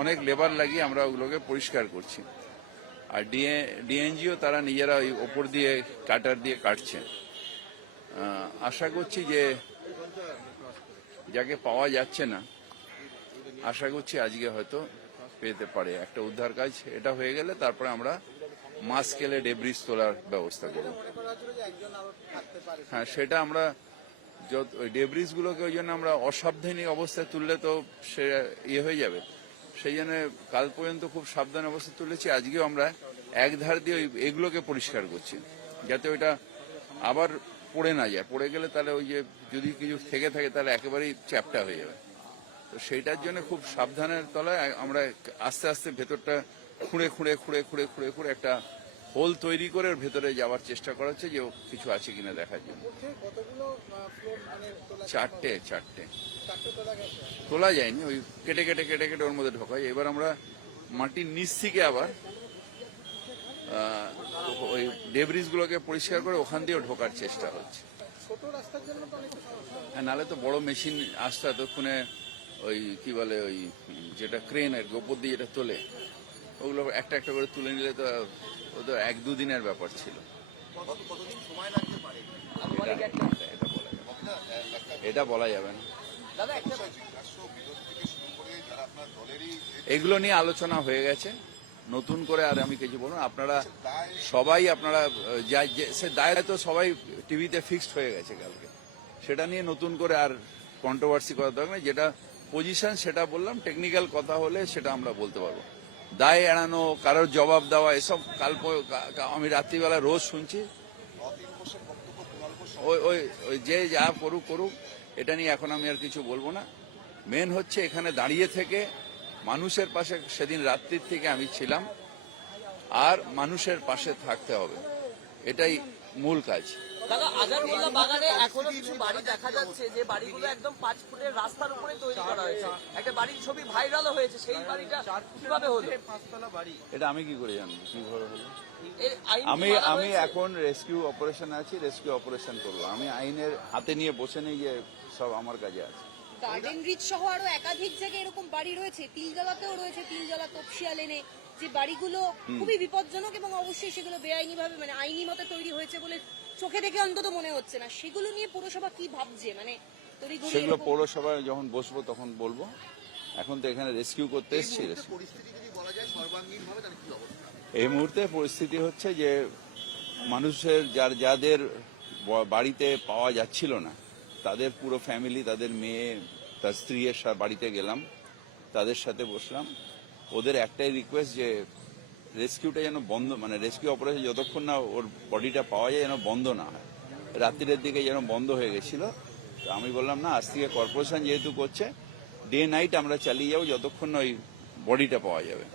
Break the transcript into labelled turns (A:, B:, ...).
A: অনেক লেবার লাগিয়ে আমরা ওগুলোকে পরিষ্কার করছি। আর ডিএ ডিএনজিও তারা নিজেরা ওই ওপর দিয়ে কাটার দিয়ে কাটছে। আশা করছি যে যাকে পাওয়া যাচ্ছে না, আশা করছি আজকে হয়তো পেতে পারে। একটা উদ্ধার কাজ, এটা হয়ে গেলে তারপরে আমরা মাস স্কেলে ডেব্রিজ তোলার ব্যবস্থা করব। হ্যাঁ সেটা আমরা যত, ওই ডেব্রিজ গুলোকে ওই জন্য আমরা অসাবধানী অবস্থায় তুললে তো সে ইয়ে হয়ে যাবে। সেই জন্য কাল পর্যন্ত খুব সাবধান অবস্থা তুলেছি। আজকেও আমরা এক ধার দিয়ে ওই এগুলোকে পরিষ্কার করছি, যাতে ওইটা আবার পড়ে না যায়। পড়ে গেলে তাহলে ওই যে যদি কিছু থেকে থাকে তাহলে একেবারেই চ্যাপটা হয়ে যাবে। তো সেইটার জন্য খুব সাবধানের তলায় আমরা আস্তে আস্তে ভেতরটা খুঁড়ে খুঁড়ে খুঁড়ে খুঁড়ে খুঁড়ে খুঁড়ে একটা হোল তৈরি করে ওর ভেতরে যাওয়ার চেষ্টা করা হচ্ছে যে ও কিছু আছে কিনা দেখার জন্য।
B: মানে
A: চারটে চারটে।
B: তোলা
A: যায়নি ওই কেটে কেটে কেটে কেটে ওর মধ্যে ঢোকাই এবার আমরা মাটির নিচ থেকে আবার ওই ডেব্রিজ গুলোকে পরিষ্কার করে ওখান দিয়েও ঢোকার চেষ্টা হচ্ছে। হ্যাঁ নাহলে তো বড় মেশিন আসতো এতক্ষণে ওই কি বলে ওই যেটা ক্রেন আর কি, ওপর দিয়ে যেটা তোলে। ওগুলো একটা একটা করে তুলে নিলে তো, ও তো এক দুদিনের ব্যাপার ছিল। এটা- বলা যাবে না। এগুলো নিয়ে আলোচনা হয়ে গেছে। নতুন করে আর আমি কিছু বলুন আপনারা সবাই আপনারা সে দায় তো সবাই টিভিতে ফিক্সড হয়ে গেছে কালকে। সেটা নিয়ে নতুন করে আর কন্ট্রোভার্সি করা দরকার যেটা পজিশন সেটা বললাম টেকনিক্যাল কথা হলে সেটা আমরা বলতে পারব। দায় এড়ানো, কারোর জবাব দেওয়া, এসব কাল আমি রাত্রিবেলা রোজ শুনছি। ওই ওই ওই যে যা করুক করুক, এটা নিয়ে এখন আমি আর কিছু বলব না। মেন হচ্ছে এখানে দাঁড়িয়ে থেকে মানুষের পাশে, সেদিন রাত্রির থেকে আমি ছিলাম। আর মানুষের পাশে থাকতে হবে। এটাই মূল কাজ।
C: দাদা আজারমোল্লা বাগানে এখনও কিছু বাড়ি দেখা যাচ্ছে যে বাড়িগুলো একদম পাঁচ ফুটের রাস্তার উপরে তৈরি করা হয়েছে। একটা বাড়ির ছবি ভাইরালও হয়েছে সেই বাড়িটা কীভাবে হলো?
A: এটা আমি কি করে জানব? কীভাবে হলো?
C: এর আইন কি
A: আমি আমি এখন রেস্কিউ অপারেশন আছি রেস্কিউ অপারেশন করব। আমি আইনের হাতে নিয়ে বসে নেই যে সব আমার কাজে আছে।
D: গার্ডেন রিচ সহ আরও একাধিক জায়গায় এরকম বাড়ি রয়েছে। তিলজলাতেও রয়েছে তিলজলা তপসিয়া লেনে যে বাড়িগুলো খুবই বিপজ্জনক এবং অবশ্যই সেগুলো বেআইনি ভাবে মানে আইনি মতে তৈরি হয়েছে বলে চোখে দেখে অন্তত মনে হচ্ছে না। সেগুলো নিয়ে পুরসভা কি ভাবছে? মানে
A: সেগুলো পৌরসভায় যখন বসবো তখন বলব। এখন তো এখানে রেস্কিউ করতে এসেছি rescue।
B: পরিস্থিতি যদি বলা যায় সর্বাঙ্গীন ভাবে তাহলে কি অবস্থা?
A: এই মুহূর্তে পরিস্থিতি হচ্ছে যে মানুষের যার যাদের বাড়িতে পাওয়া যাচ্ছিল না তাদের পুরো ফ্যামিলি তাদের মেয়ে তার স্ত্রীর বাড়িতে গেলাম তাদের সাথে বসলাম। ওদের একটাই রিকোয়েস্ট যে রেস্কিউটা যেন বন্ধ মানে রেস্কিউ অপারেশন যতক্ষণ না ওর বডিটা পাওয়া যায় যেন বন্ধ না হয়। রাত্রের দিকে যেন বন্ধ হয়ে গেছিল। তো আমি বললাম, না, আজ থেকে কর্পোরেশন যেহেতু করছে ডে নাইট আমরা চালিয়ে যাব যতক্ষণ না ওই বডিটা পাওয়া যাবে।